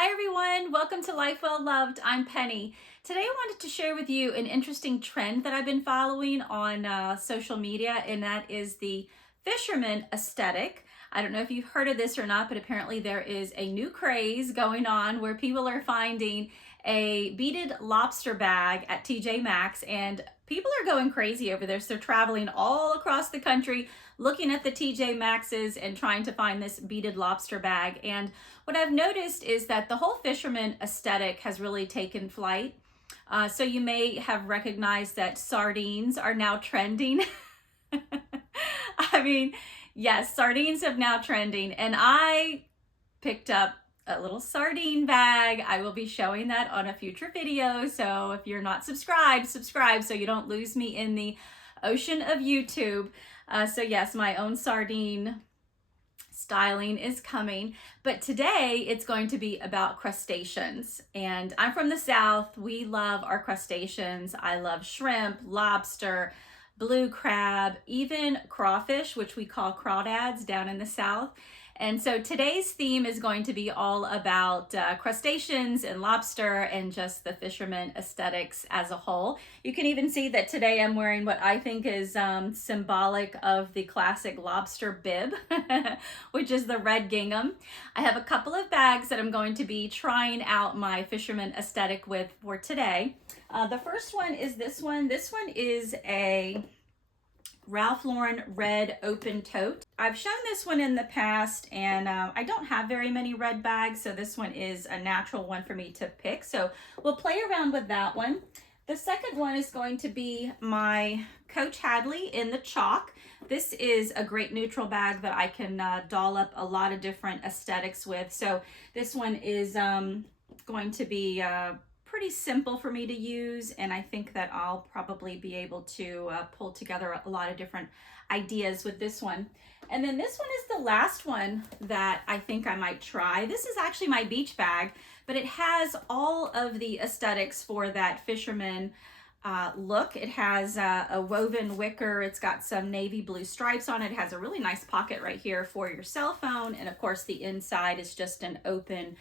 Hi everyone, welcome to Life Well Loved. I'm Penny. Today I wanted to share with you an interesting trend that I've been following on social media, and that is the Fisherman Aesthetic. I don't know if you've heard of this or not, but apparently there is a new craze going on where people are finding a beaded lobster bag at TJ Maxx, and people are going crazy over this. They're traveling all across the country looking at the TJ Maxxes and trying to find this beaded lobster bag. And what I've noticed is that the whole fisherman aesthetic has really taken flight. So you may have recognized that sardines are now trending. I mean, yes, sardines have now trending, and I picked up a little sardine bag. I will be showing that on a future video. So if you're not subscribed, subscribe so you don't lose me in the ocean of YouTube. So yes, my own sardine styling is coming, but today it's going to be about crustaceans. And I'm from the South. We love our crustaceans. I love shrimp, lobster, blue crab, even crawfish, which we call crawdads down in the South. And so today's theme is going to be all about crustaceans and lobster and just the fisherman aesthetics as a whole. You can even see that today I'm wearing what I think is symbolic of the classic lobster bib, which is the red gingham. I have a couple of bags that I'm going to be trying out my fisherman aesthetic with for today. The first one is this one. This one is a Ralph Lauren red open tote. I've shown this one in the past, and I don't have very many red bags, so this one is a natural one for me to pick. So we'll play around with that one. The second one is going to be my Coach Hadley in the chalk. This is a great neutral bag that I can doll up a lot of different aesthetics with. So this one is going to be pretty simple for me to use, and I think that I'll probably be able to pull together a lot of different ideas with this one. And then this one is the last one that I think I might try. This is actually my beach bag, but it has all of the aesthetics for that fisherman look. It has a woven wicker. It's got some navy blue stripes on it. It has a really nice pocket right here for your cell phone, and of course the inside is just an open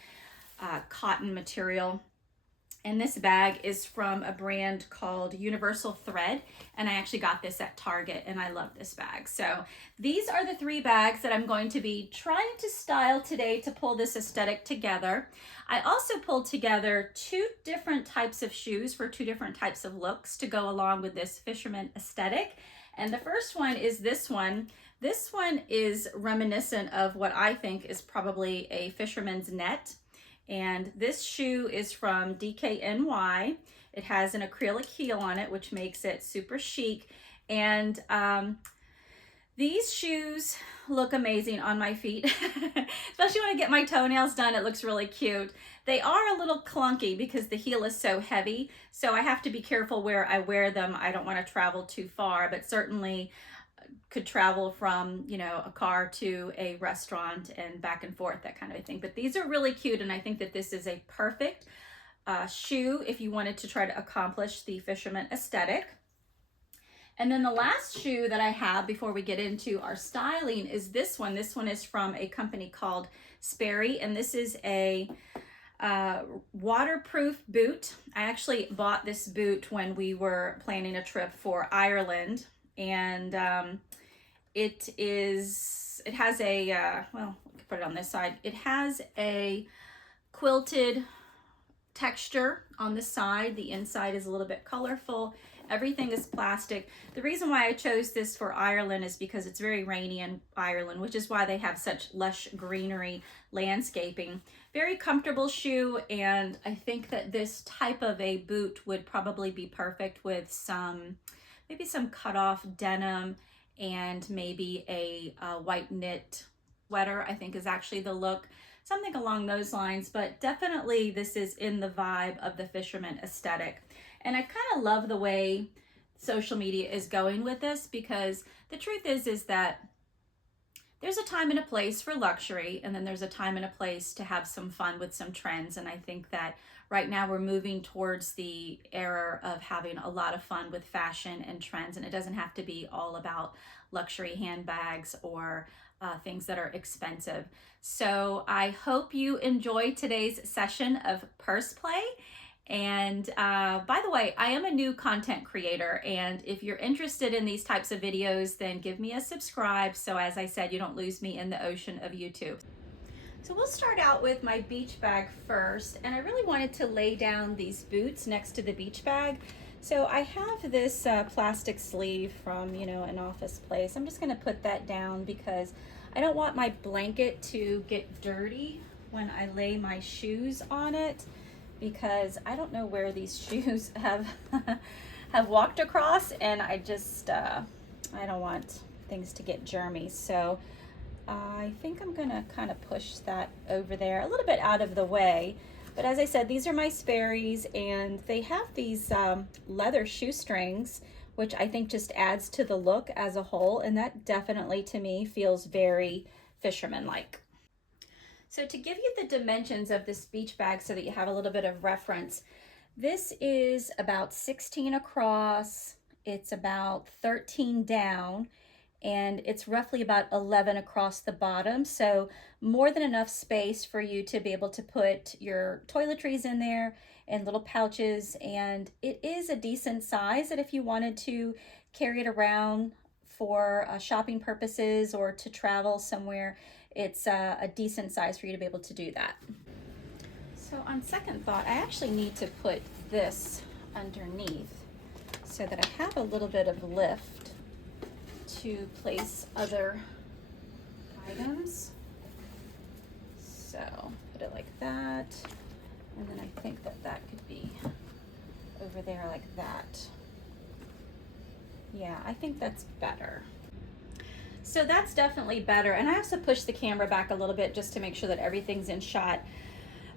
cotton material. And this bag is from a brand called Universal Thread, and I actually got this at Target, and I love this bag. So these are the three bags that I'm going to be trying to style today to pull this aesthetic together. I also pulled together two different types of shoes for two different types of looks to go along with this fisherman aesthetic. And the first one is this one. This one is reminiscent of what I think is probably a fisherman's net. And this shoe is from DKNY. It has an acrylic heel on it, which makes it super chic. And these shoes look amazing on my feet, especially when I get my toenails done. It looks really cute. They are a little clunky because the heel is so heavy, so I have to be careful where I wear them. I don't want to travel too far, but certainly could travel from, you know, a car to a restaurant and back and forth, that kind of a thing. But these are really cute, and I think that this is a perfect shoe if you wanted to try to accomplish the fisherman aesthetic. And then the last shoe that I have before we get into our styling is this one. This one is from a company called Sperry, and this is a waterproof boot. I actually bought this boot when we were planning a trip for Ireland, and it has a, well, I can put it on this side. It has a quilted texture on the side. The inside is a little bit colorful. Everything is plastic. The reason why I chose this for Ireland is because it's very rainy in Ireland, which is why they have such lush greenery landscaping. Very comfortable shoe, and I think that this type of a boot would probably be perfect with maybe some cut-off denim and maybe a white knit sweater, I think is actually the look. Something along those lines, but definitely this is in the vibe of the fisherman aesthetic. And I kind of love the way social media is going with this, because the truth is that there's a time and a place for luxury, and then there's a time and a place to have some fun with some trends. And I think that right now we're moving towards the era of having a lot of fun with fashion and trends, and it doesn't have to be all about luxury handbags or things that are expensive. So I hope you enjoy today's session of purse play. And by the way, I am a new content creator, and if you're interested in these types of videos, then give me a subscribe so, as I said, you don't lose me in the ocean of YouTube. So we'll start out with my beach bag first, and I really wanted to lay down these boots next to the beach bag. So I have this plastic sleeve from, an office place. I'm just gonna put that down because I don't want my blanket to get dirty when I lay my shoes on it, because I don't know where these shoes have walked across, and I just I don't want things to get germy. So I think I'm gonna kind of push that over there a little bit out of the way. But as I said, these are my Sperry's, and they have these leather shoestrings, which I think just adds to the look as a whole, and that definitely to me feels very fisherman-like. So to give you the dimensions of this beach bag so that you have a little bit of reference, this is about 16 across, it's about 13 down, and it's roughly about 11 across the bottom. So more than enough space for you to be able to put your toiletries in there and little pouches. And it is a decent size that if you wanted to carry it around for shopping purposes or to travel somewhere, it's a decent size for you to be able to do that. So on second thought, I actually need to put this underneath so that I have a little bit of lift to place other items. So put it like that, and then I think that that could be over there like that. Yeah, I think that's better. So that's definitely better, and I also push the camera back a little bit just to make sure that everything's in shot.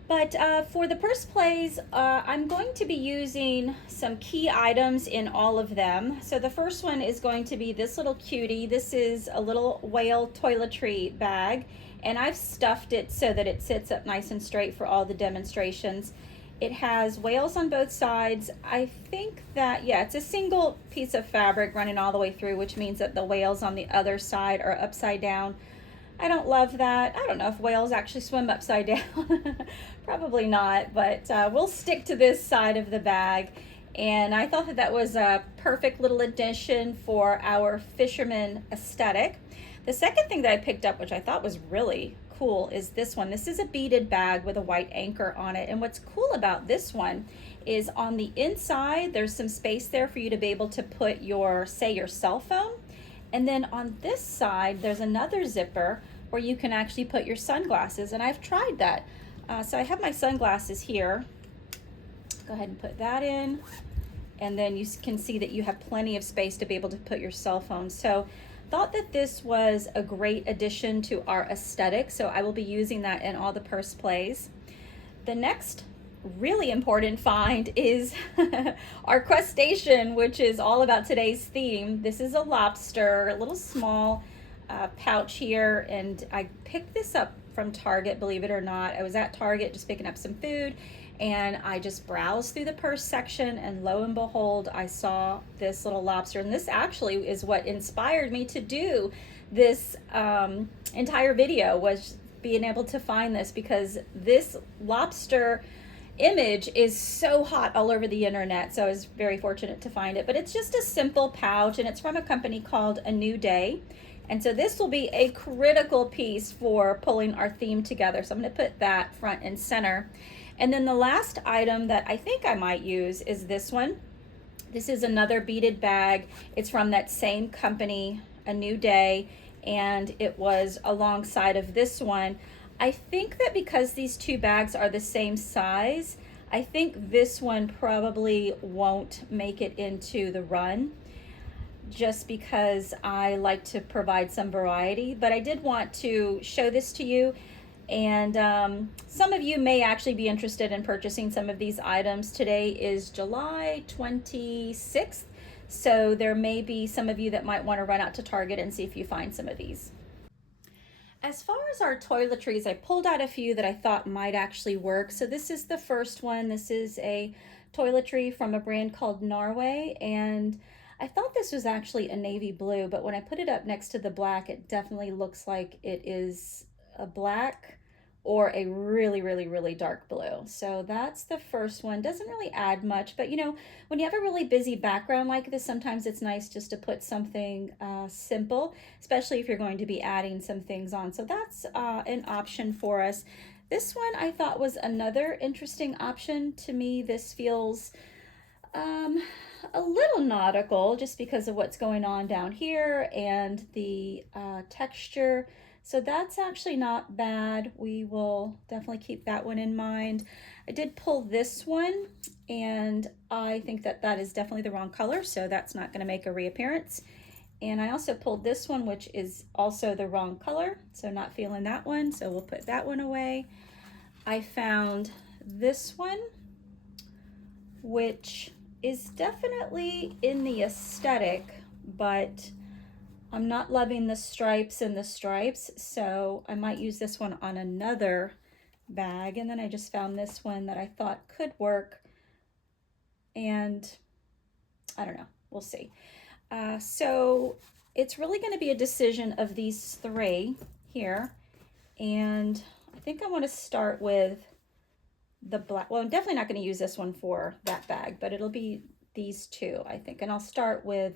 But for the purse plays, I'm going to be using some key items in all of them. So the first one is going to be this little cutie. This is a little whale toiletry bag, and I've stuffed it so that it sits up nice and straight for all the demonstrations. It has whales on both sides. I think that, yeah, it's a single piece of fabric running all the way through, which means that the whales on the other side are upside down. I don't love that. I don't know if whales actually swim upside down. Probably not, but we'll stick to this side of the bag. And I thought that that was a perfect little addition for our Fisherman aesthetic. The second thing that I picked up, which I thought was really cool, is this one. This is a beaded bag with a white anchor on it. And what's cool about this one is on the inside, there's some space there for you to be able to put your, say, your cell phone. And then on this side, there's another zipper where you can actually put your sunglasses, and I've tried that. So I have my sunglasses here. Go ahead and put that in, and then you can see that you have plenty of space to be able to put your cell phone. So thought that this was a great addition to our aesthetic, so I will be using that in all the purse plays. The next really important find is our crustacean, which is all about today's theme. This is a lobster, a little small pouch here, and I picked this up from Target, believe it or not. I was at Target just picking up some food, and I just browsed through the purse section, and lo and behold, I saw this little lobster. And this actually is what inspired me to do this entire video, was being able to find this, because this lobster image is so hot all over the internet. So I was very fortunate to find it. But it's just a simple pouch, and it's from a company called A New Day. And so this will be a critical piece for pulling our theme together. So I'm going to put that front and center. And then the last item that I think I might use is this one. This is another beaded bag. It's from that same company, A New Day, and it was alongside of this one. I think that because these two bags are the same size, I think this one probably won't make it into the run, just because I like to provide some variety. But I did want to show this to you, and some of you may actually be interested in purchasing some of these items. Today is July 26th, so there may be some of you that might want to run out to Target and see if you find some of these. As far as our toiletries, I pulled out a few that I thought might actually work. So this is the first one. This is a toiletry from a brand called Norway, and I thought this was actually a navy blue, but when I put it up next to the black, it definitely looks like it is a black or a really, really, really dark blue. So that's the first one. Doesn't really add much, but you know, when you have a really busy background like this, sometimes it's nice just to put something simple, especially if you're going to be adding some things on. So that's an option for us. This one I thought was another interesting option to me. This feels um, a little nautical just because of what's going on down here and the texture. So that's actually not bad. We will definitely keep that one in mind. I did pull this one and I think that that is definitely the wrong color, so that's not going to make a reappearance. And I also pulled this one, which is also the wrong color, so not feeling that one, so we'll put that one away. I found this one, which is definitely in the aesthetic, but I'm not loving the stripes and the stripes, so I might use this one on another bag. And then I just found this one that I thought could work, and I don't know, we'll see. So it's really going to be a decision of these three here, and I think I want to start with the black. Well, I'm definitely not going to use this one for that bag, but it'll be these two, I think. And I'll start with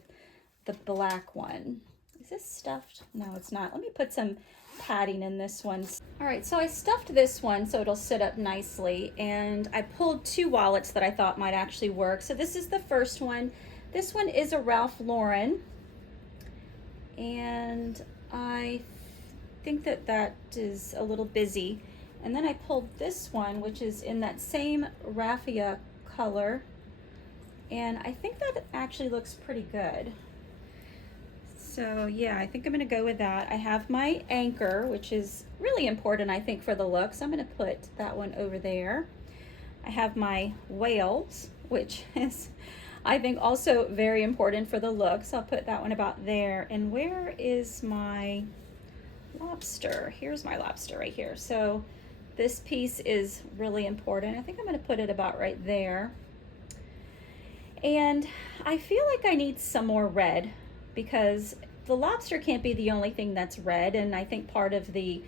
the black one. Is this stuffed? No, it's not. Let me put some padding in this one. All right, so I stuffed this one so it'll sit up nicely, and I pulled two wallets that I thought might actually work. So this is the first one. This one is a Ralph Lauren, and I think that that is a little busy. And then I pulled this one, which is in that same raffia color, and I think that actually looks pretty good. So yeah, I think I'm gonna go with that. I have my anchor, which is really important, I think, for the look, so I'm gonna put that one over there. I have my whales, which is, I think, also very important for the look, so I'll put that one about there. And where is my lobster? Here's my lobster right here. So this piece is really important. I think I'm going to put it about right there. And I feel like I need some more red, because the lobster can't be the only thing that's red, and I think part of the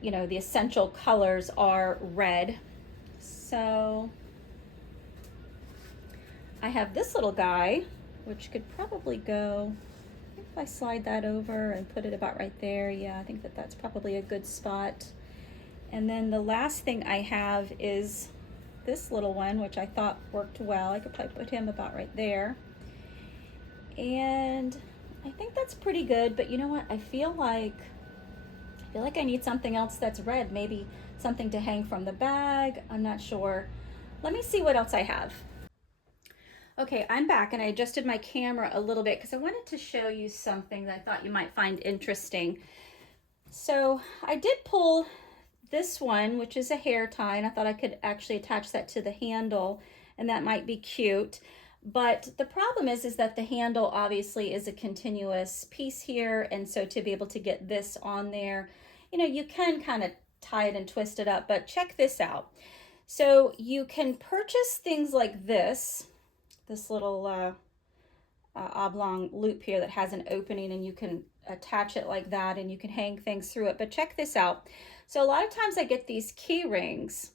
you know, the essential colors are red. So I have this little guy, which could probably go, if I slide that over and put it about right there. Yeah, I think that that's probably a good spot. And then the last thing I have is this little one, which I thought worked well. I could probably put him about right there. And I think that's pretty good, but you know what? I feel like I need something else that's red, maybe something to hang from the bag. I'm not sure. Let me see what else I have. Okay, I'm back, and I adjusted my camera a little bit because I wanted to show you something that I thought you might find interesting. So I did pull this one, which is a hair tie, and I thought I could actually attach that to the handle, and that might be cute. But the problem is that the handle obviously is a continuous piece here, and so to be able to get this on there, you know, you can kind of tie it and twist it up, but check this out. So you can purchase things like this little oblong loop here that has an opening, and you can attach it like that, and you can hang things through it. But check this out. So a lot of times I get these key rings,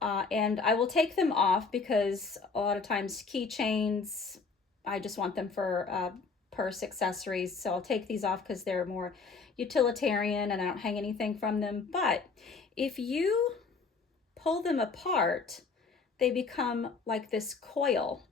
and I will take them off because a lot of times keychains, I just want them for purse accessories. So I'll take these off because they're more utilitarian and I don't hang anything from them. But if you pull them apart, they become like this coil.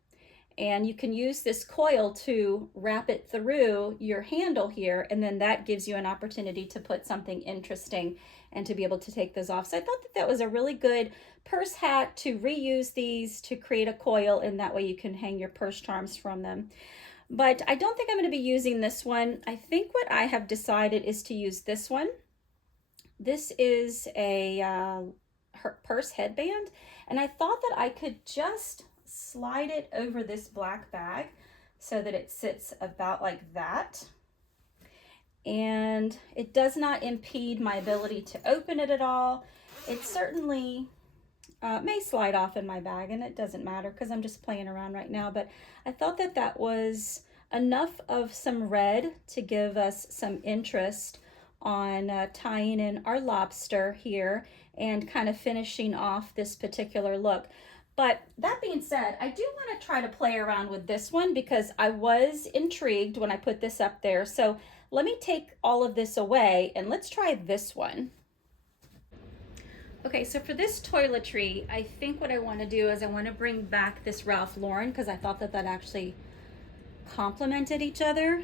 And you can use this coil to wrap it through your handle here, and then that gives you an opportunity to put something interesting and to be able to take those off. So I thought that that was a really good purse hack, to reuse these to create a coil, and that way you can hang your purse charms from them. But I don't think I'm going to be using this one. I think what I have decided is to use this one. This is a purse headband, and I thought that I could just slide it over this black bag so that it sits about like that, and it does not impede my ability to open it at all. It certainly May slide off in my bag, and it doesn't matter because I'm just playing around right now, but I thought that that was enough of some red to give us some interest on tying in our lobster here and kind of finishing off this particular look. But that being said, I do want to try to play around with this one because I was intrigued when I put this up there. So let me take all of this away and let's try this one. Okay, so for this toiletry, I think what I want to do is I want to bring back this Ralph Lauren because I thought that that actually complemented each other.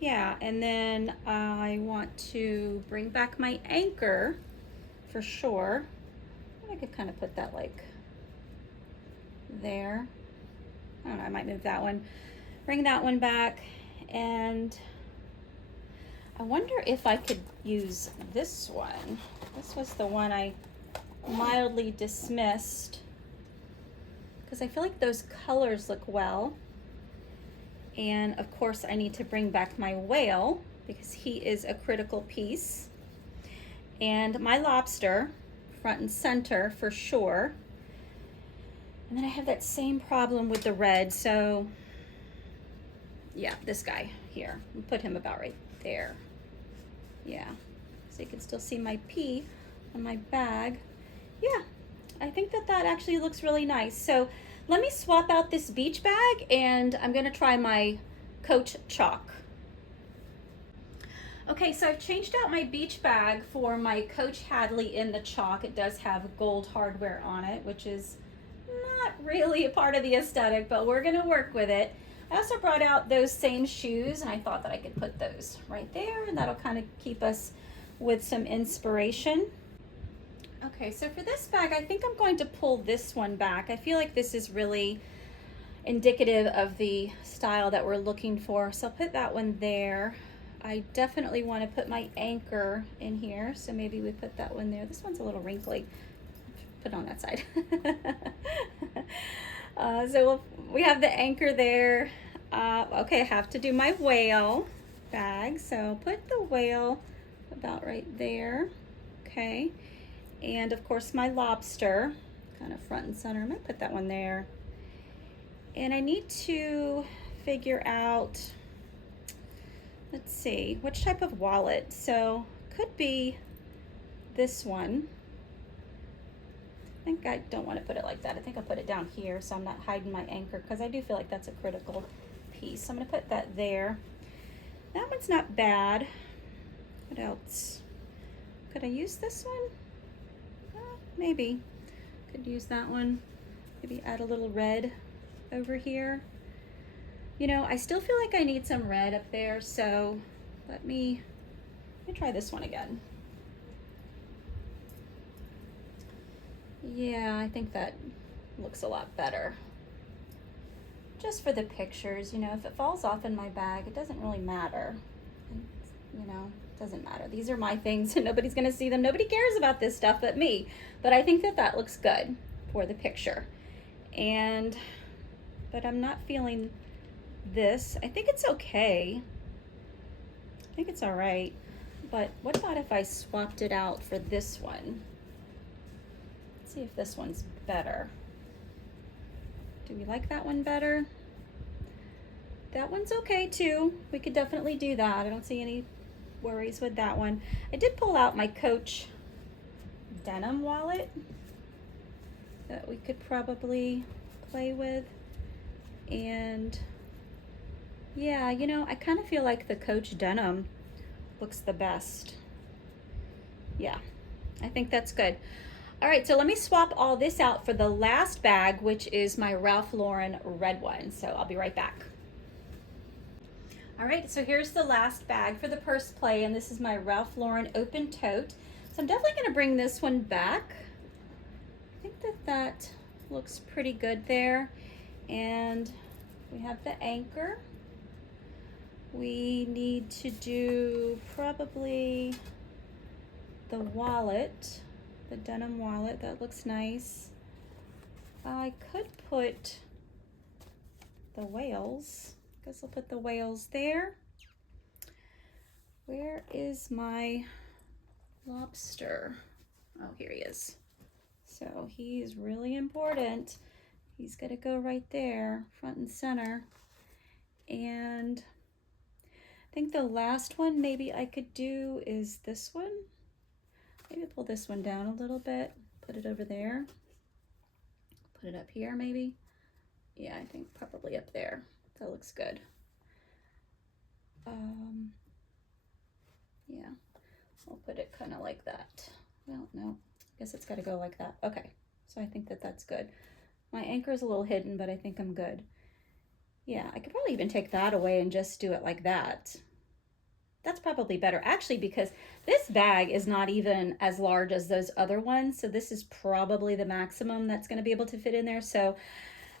Yeah, and then I want to bring back my anchor for sure. I could kind of put that like there. I don't know, I might move that one. Bring that one back, and I wonder if I could use this one. This was the one I mildly dismissed because I feel like those colors look well. And of course I need to bring back my whale because he is a critical piece, and my lobster front and center for sure. And then I have that same problem with the red, so yeah, this guy here, I'll put him about right there. Yeah, so you can still see my P on my bag. Yeah, I think that that actually looks really nice. So let me swap out this beach bag and I'm gonna try my Coach chalk. Okay, so I've changed out my beach bag for my Coach Hadley in the chalk. It does have gold hardware on it, which is not really a part of the aesthetic, but we're gonna work with it. I also brought out those same shoes and I thought that I could put those right there and that'll kind of keep us with some inspiration. Okay, so for this bag, I think I'm going to pull this one back. I feel like this is really indicative of the style that we're looking for. So I'll put that one there. I definitely want to put my anchor in here. So maybe we put that one there. This one's a little wrinkly. Put it on that side. We have the anchor there. Okay, I have to do my whale bag. So I'll put the whale about right there. Okay. And of course my lobster, kind of front and center. I might put that one there. And I need to figure out, let's see, which type of wallet. So could be this one. I think I don't want to put it like that. I think I'll put it down here so I'm not hiding my anchor because I do feel like that's a critical piece. So I'm going to put that there. That one's not bad. What else? Could I use this one? Maybe. Could use that one. Maybe add a little red over here. You know, I still feel like I need some red up there, so let me try this one again. Yeah, I think that looks a lot better. Just for the pictures, you know, if it falls off in my bag, it doesn't really matter. You know, it doesn't matter. These are my things and nobody's gonna see them. Nobody cares about this stuff but me. But I think that that looks good for the picture. But I'm not feeling this. I think it's okay. I think it's all right. But what about if I swapped it out for this one? Let's see if this one's better. Do we like that one better? That one's okay too. We could definitely do that. I don't see any worries with that one. I did pull out my Coach denim wallet that we could probably play with. And yeah, you know, I kind of feel like the Coach denim looks the best. Yeah, I think that's good. All right, so let me swap all this out for the last bag, which is my Ralph Lauren red one. So I'll be right back. All right, so here's the last bag for the purse play, and this is my Ralph Lauren open tote. So I'm definitely gonna bring this one back. I think that that looks pretty good there. And we have the anchor. We need to do probably the wallet, the denim wallet. That looks nice. I could put the whales. Guess I'll put the whales there. Where is my lobster? Oh, here he is. So he's really important. He's got to go right there, front and center. And I think the last one maybe I could do is this one. Maybe pull this one down a little bit, put it over there. Put it up here maybe. Yeah, I think probably up there. That looks good. Yeah, I'll put it kind of like that. Well, no, I guess it's got to go like that. Okay, so I think that that's good. My anchor is a little hidden, but I think I'm good. Yeah, I could probably even take that away and just do it like that. That's probably better actually, because this bag is not even as large as those other ones. So this is probably the maximum that's going to be able to fit in there. So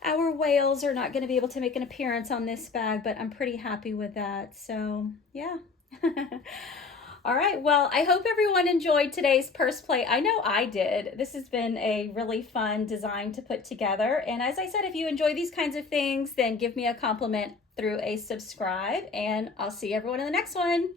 our whales are not going to be able to make an appearance on this bag, but I'm pretty happy with that. So yeah. All right, well, I hope everyone enjoyed today's purse play. I know I did. This has been a really fun design to put together. And as I said, if you enjoy these kinds of things, then give me a compliment through a subscribe, and I'll see everyone in the next one.